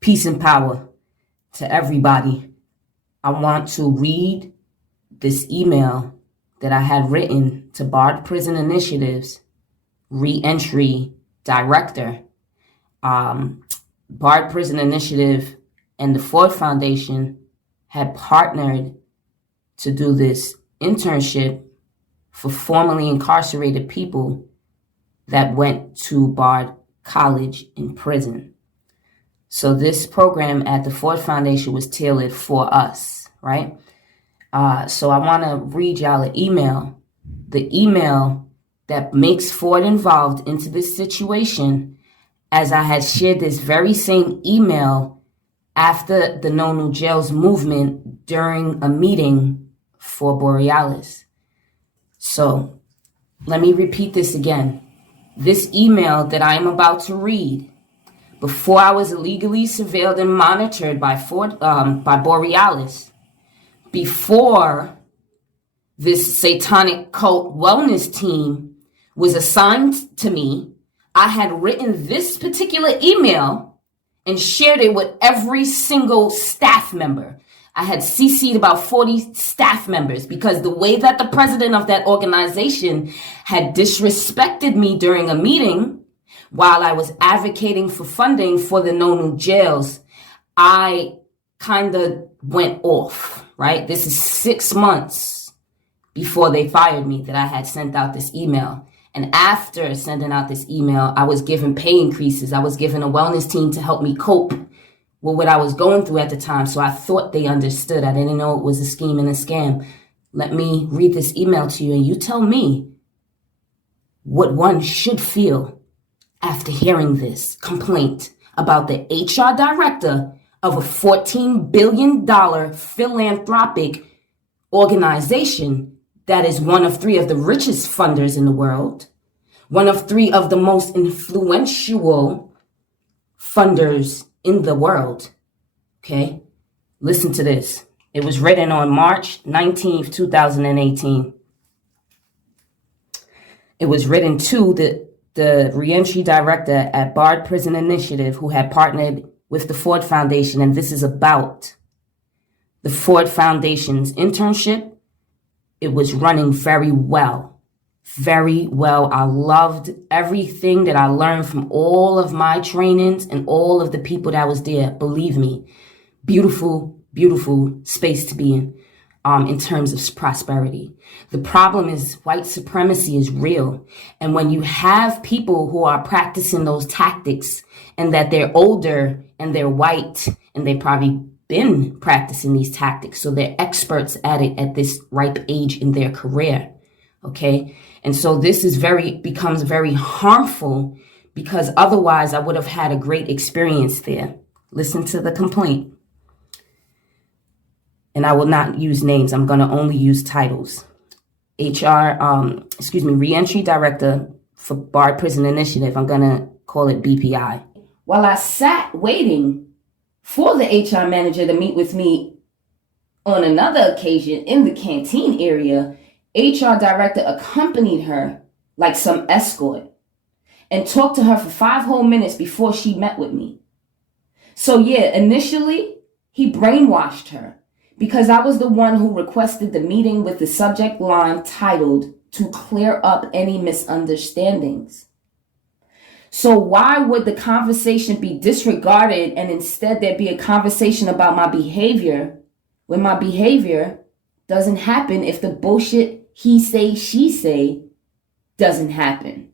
Peace and power to everybody. I want to read this email that I had written to Bard Prison Initiative's Reentry Director. Bard Prison Initiative and the Ford Foundation had partnered to do this internship for formerly incarcerated people that went to Bard College in prison. So this program at the Ford Foundation was tailored for us, right? So I want to read y'all an email, the email that makes Ford involved into this situation, as I had shared this very same email after the No New Jails movement during a meeting for Borealis. So let me repeat this again. This email that I am about to read, before I was illegally surveilled and monitored by Borealis, before this satanic cult wellness team was assigned to me, I had written this particular email and shared it with every single staff member. I had CC'd about 40 staff members because the way that the president of that organization had disrespected me during a meeting while I was advocating for funding for the No New Jails, I kind of went off, right? This is 6 months before they fired me that I had sent out this email. And after sending out this email, I was given pay increases. I was given a wellness team to help me cope with what I was going through at the time. So I thought they understood. I didn't know it was a scheme and a scam. Let me read this email to you and you tell me what one should feel after hearing this complaint about the HR director of a $14 billion philanthropic organization that is one of 3 of the richest funders in the world, one of 3 of the most influential funders in the world. Okay, listen to this. It was written on March 19th, 2018. It was written to the reentry director at Bard Prison Initiative, who had partnered with the Ford Foundation. And this is about the Ford Foundation's internship. It was running very well. Very well. I loved everything that I learned from all of my trainings and all of the people that was there. Believe me, beautiful, beautiful space to be in terms of prosperity. The problem is white supremacy is real. And when you have people who are practicing those tactics and that they're older and they're white and they've probably been practicing these tactics, so they're experts at it at this ripe age in their career. Okay. And so this is becomes very harmful because otherwise I would have had a great experience there. Listen to the complaint. And I will not use names. I'm going to only use titles. Reentry Director for Bard Prison Initiative. I'm going to call it BPI. While I sat waiting for the HR manager to meet with me on another occasion in the canteen area, HR director accompanied her like some escort and talked to her for 5 whole minutes before she met with me. So yeah, initially he brainwashed her because I was the one who requested the meeting with the subject line titled "To Clear Up Any Misunderstandings." So why would the conversation be disregarded and instead there be a conversation about my behavior when my behavior doesn't happen if the bullshit he say, she say doesn't happen?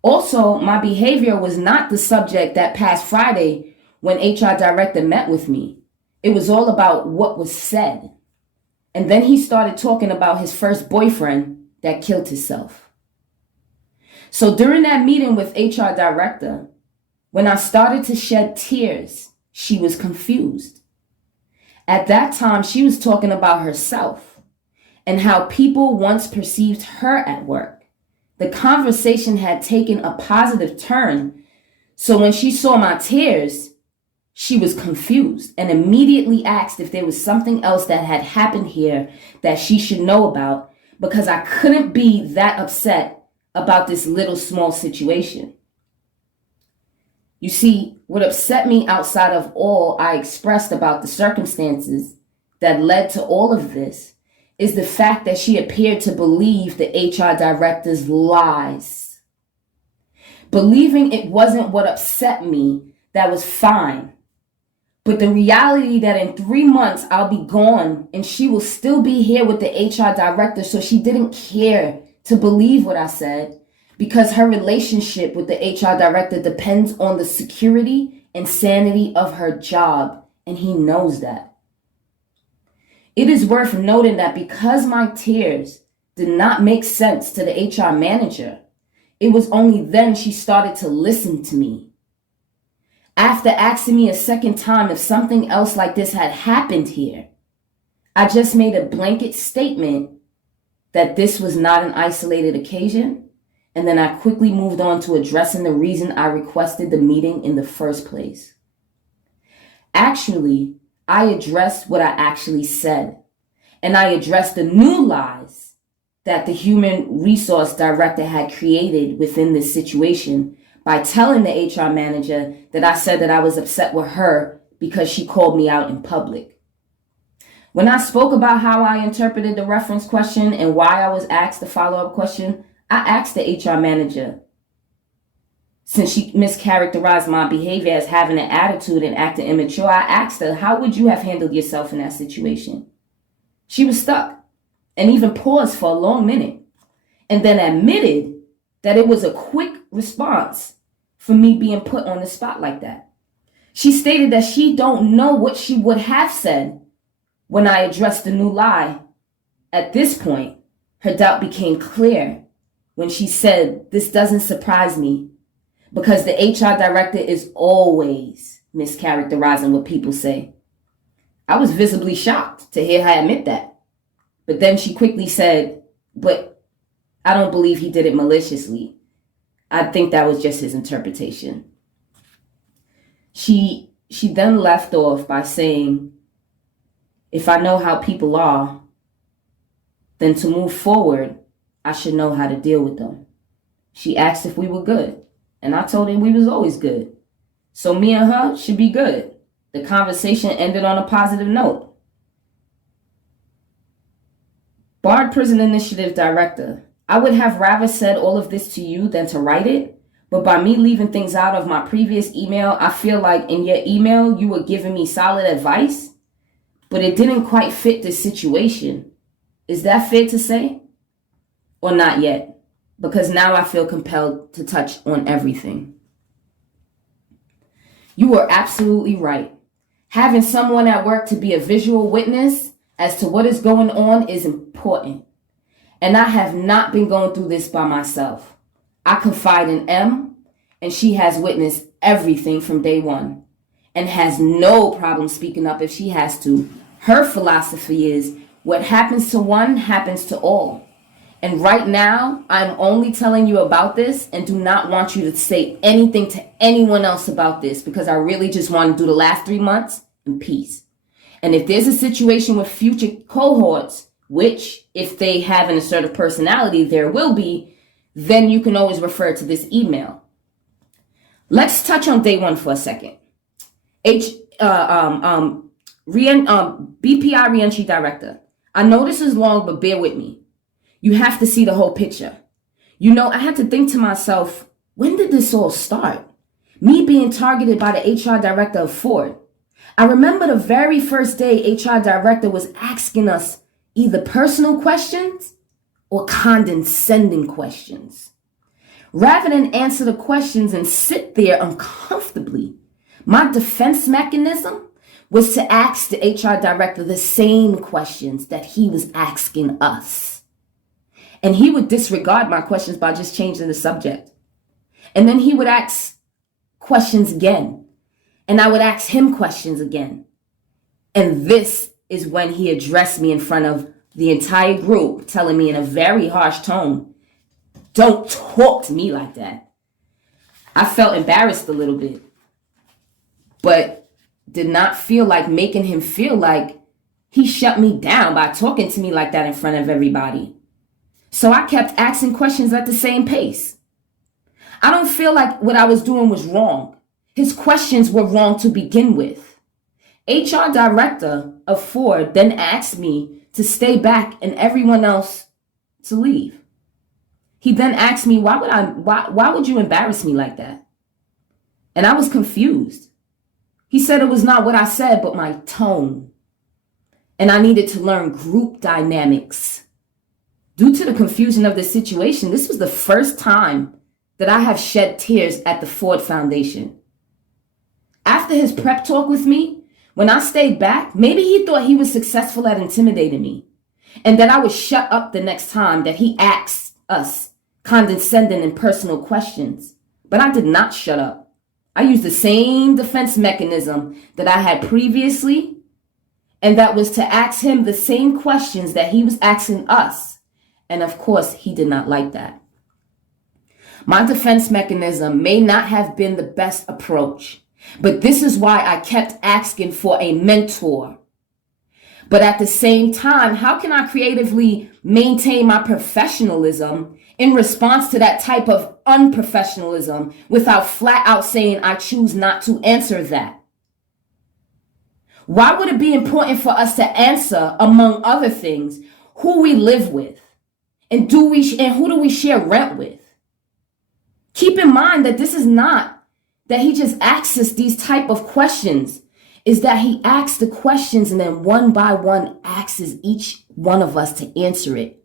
Also, my behavior was not the subject that past Friday when HR director met with me. It was all about what was said. And then he started talking about his first boyfriend that killed himself. So during that meeting with HR director, when I started to shed tears, she was confused. At that time, she was talking about herself and how people once perceived her at work. The conversation had taken a positive turn. So when she saw my tears, she was confused and immediately asked if there was something else that had happened here that she should know about, because I couldn't be that upset about this little small situation. You see, what upset me outside of all I expressed about the circumstances that led to all of this is the fact that she appeared to believe the HR director's lies. Believing it wasn't what upset me, that was fine. But the reality that in 3 months I'll be gone and she will still be here with the HR director, so she didn't care to believe what I said because her relationship with the HR director depends on the security and sanity of her job, and he knows that. It is worth noting that because my tears did not make sense to the HR manager, it was only then she started to listen to me. After asking me a second time if something else like this had happened here, I just made a blanket statement that this was not an isolated occasion, and then I quickly moved on to addressing the reason I requested the meeting in the first place. Actually, I addressed what I actually said, and I addressed the new lies that the human resource director had created within this situation by telling the HR manager that I said that I was upset with her because she called me out in public. When I spoke about how I interpreted the reference question and why I was asked the follow-up question, I asked the HR manager, since she mischaracterized my behavior as having an attitude and acting immature, I asked her, how would you have handled yourself in that situation? She was stuck and even paused for a long minute and then admitted that it was a quick response for me being put on the spot like that. She stated that she don't know what she would have said when I addressed the new lie. At this point, her doubt became clear when she said, "This doesn't surprise me because the HR director is always mischaracterizing what people say." I was visibly shocked to hear her admit that. But then she quickly said, "But I don't believe he did it maliciously. I think that was just his interpretation." She then left off by saying, "If I know how people are, then to move forward, I should know how to deal with them." She asked if we were good, and I told her we was always good. So me and her should be good. The conversation ended on a positive note. Bard Prison Initiative Director, I would have rather said all of this to you than to write it, but by me leaving things out of my previous email, I feel like in your email you were giving me solid advice, but it didn't quite fit the situation. Is that fair to say? Or not yet? Because now I feel compelled to touch on everything. You were absolutely right. Having someone at work to be a visual witness as to what is going on is important. And I have not been going through this by myself. I confide in M, and she has witnessed everything from day one and has no problem speaking up if she has to. Her philosophy is what happens to one happens to all. And right now, I'm only telling you about this and do not want you to say anything to anyone else about this because I really just want to do the last 3 months in peace. And if there's a situation with future cohorts, which if they have an assertive personality, there will be, then you can always refer to this email. Let's touch on day one for a second. BPI Reentry Director. I know this is long, but bear with me. You have to see the whole picture. You know, I had to think to myself, when did this all start? Me being targeted by the HR director of Ford. I remember the very first day HR director was asking us either personal questions or condescending questions. Rather than answer the questions and sit there uncomfortably, my defense mechanism was to ask the HR director the same questions that he was asking us. And he would disregard my questions by just changing the subject. And then he would ask questions again. And I would ask him questions again. And this is when he addressed me in front of the entire group, telling me in a very harsh tone, "Don't talk to me like that." I felt embarrassed a little bit, but did not feel like making him feel like he shut me down by talking to me like that in front of everybody. So I kept asking questions at the same pace. I don't feel like what I was doing was wrong. His questions were wrong to begin with. HR director of Ford then asked me to stay back and everyone else to leave. He then asked me, why would you embarrass me like that? And I was confused. He said it was not what I said, but my tone. And I needed to learn group dynamics. Due to the confusion of the situation, this was the first time that I have shed tears at the Ford Foundation. After his prep talk with me, when I stayed back, maybe he thought he was successful at intimidating me and that I would shut up the next time that he asked us condescending and personal questions. But I did not shut up. I used the same defense mechanism that I had previously, and that was to ask him the same questions that he was asking us. And of course, he did not like that. My defense mechanism may not have been the best approach, but this is why I kept asking for a mentor. But at the same time, how can I creatively maintain my professionalism in response to that type of unprofessionalism without flat out saying I choose not to answer that? Why would it be important for us to answer, among other things, who we live with and who do we share rent with? Keep in mind that this is not that he just asks us these type of questions, is that he asks the questions and then one by one asks each one of us to answer it.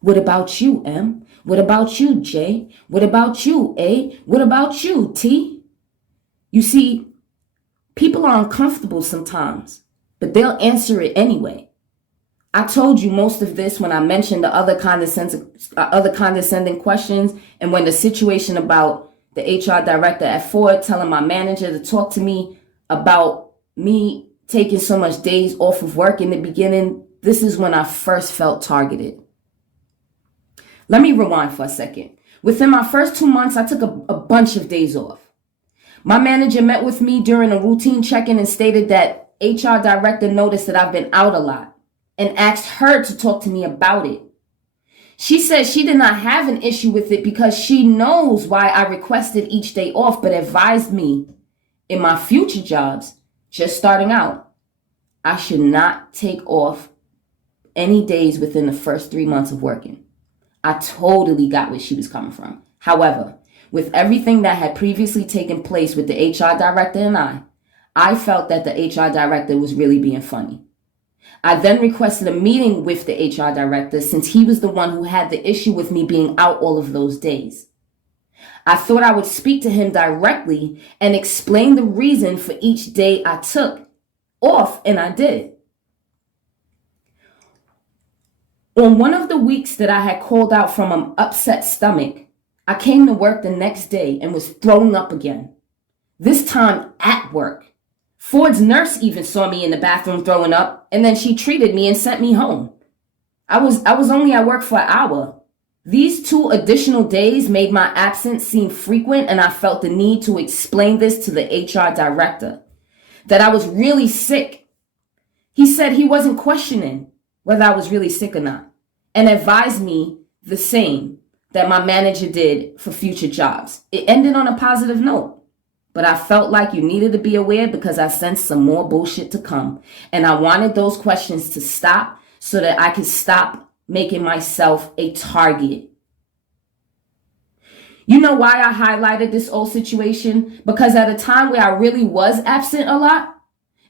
What about you, M? What about you, J? What about you, A? What about you, T? You see, people are uncomfortable sometimes, but they'll answer it anyway. I told you most of this when I mentioned the other condescending questions, and when the situation about the HR director at Ford telling my manager to talk to me about me taking so much days off of work in the beginning, this is when I first felt targeted. Let me rewind for a second. Within my first 2 months, I took a bunch of days off. My manager met with me during a routine check-in and stated that HR director noticed that I've been out a lot and asked her to talk to me about it. She said she did not have an issue with it because she knows why I requested each day off, but advised me in my future jobs, just starting out, I should not take off any days within the first 3 months of working. I totally got where she was coming from. However, with everything that had previously taken place with the HR director and I felt that the HR director was really being funny. I then requested a meeting with the HR director since he was the one who had the issue with me being out all of those days. I thought I would speak to him directly and explain the reason for each day I took off, and I did. On one of the weeks that I had called out from an upset stomach, I came to work the next day and was throwing up again. This time at work. Ford's nurse even saw me in the bathroom throwing up, and then she treated me and sent me home. I was only at work for an hour. These 2 additional days made my absence seem frequent, and I felt the need to explain this to the HR director, that I was really sick. He said he wasn't questioning whether I was really sick or not, and advised me the same that my manager did for future jobs. It ended on a positive note. But I felt like you needed to be aware because I sensed some more bullshit to come. And I wanted those questions to stop so that I could stop making myself a target. You know why I highlighted this whole situation? Because at a time where I really was absent a lot,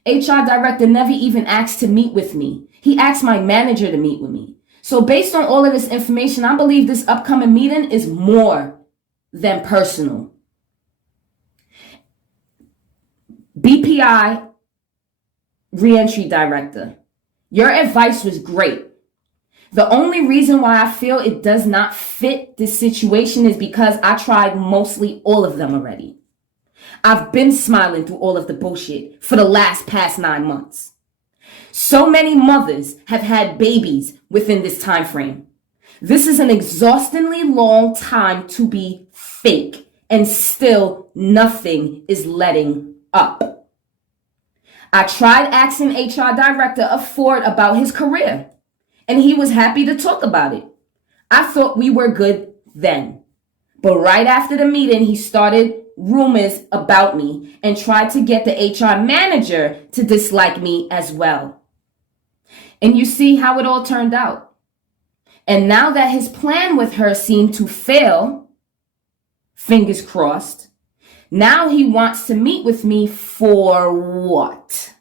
HR director never even asked to meet with me. He asked my manager to meet with me. So based on all of this information, I believe this upcoming meeting is more than personal. BPI Reentry Director, your advice was great. The only reason why I feel it does not fit this situation is because I tried mostly all of them already. I've been smiling through all of the bullshit for the past 9 months. So many mothers have had babies within this time frame. This is an exhaustingly long time to be fake, and still nothing is letting up. I tried asking HR director of Ford about his career, and he was happy to talk about it. I thought we were good then. But right after the meeting, he started rumors about me and tried to get the HR manager to dislike me as well. And you see how it all turned out. And now that his plan with her seemed to fail, fingers crossed, now he wants to meet with me for what?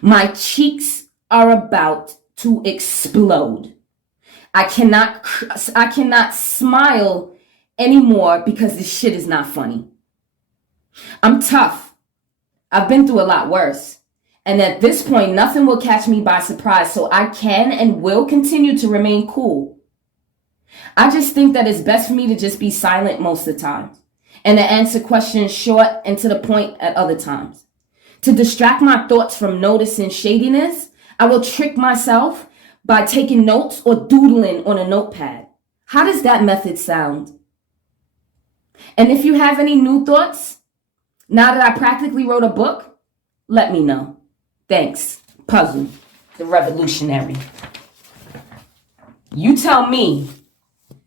My cheeks are about to explode. I cannot smile anymore because this shit is not funny. I'm tough. I've been through a lot worse. And at this point, nothing will catch me by surprise, so I can and will continue to remain cool. I just think that it's best for me to just be silent most of the time and to answer questions short and to the point at other times. To distract my thoughts from noticing shadiness, I will trick myself by taking notes or doodling on a notepad. How does that method sound? And if you have any new thoughts, now that I practically wrote a book, let me know. Thanks. Puzzle, the revolutionary. You tell me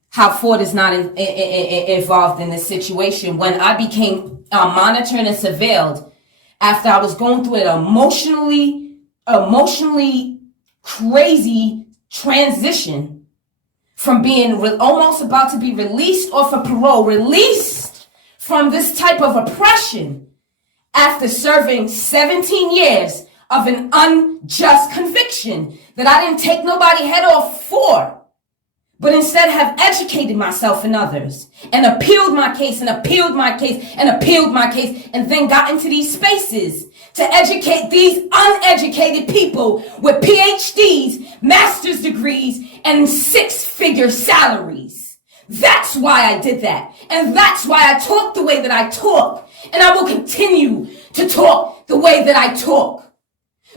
how Ford is not involved in this situation when I became monitored and surveilled after I was going through an emotionally crazy transition from being almost about to be released off of parole, released from this type of oppression after serving 17 years of an unjust conviction that I didn't take nobody head off for, but instead have educated myself and others and appealed my case and appealed my case and appealed my case, and then got into these spaces to educate these uneducated people with PhDs, master's degrees, and six-figure salaries. That's why I did that. And that's why I talk the way that I talk. And I will continue to talk the way that I talk.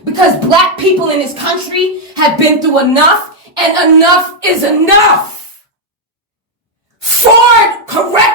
Because black people in this country have been through enough, and enough is enough. Ford, correct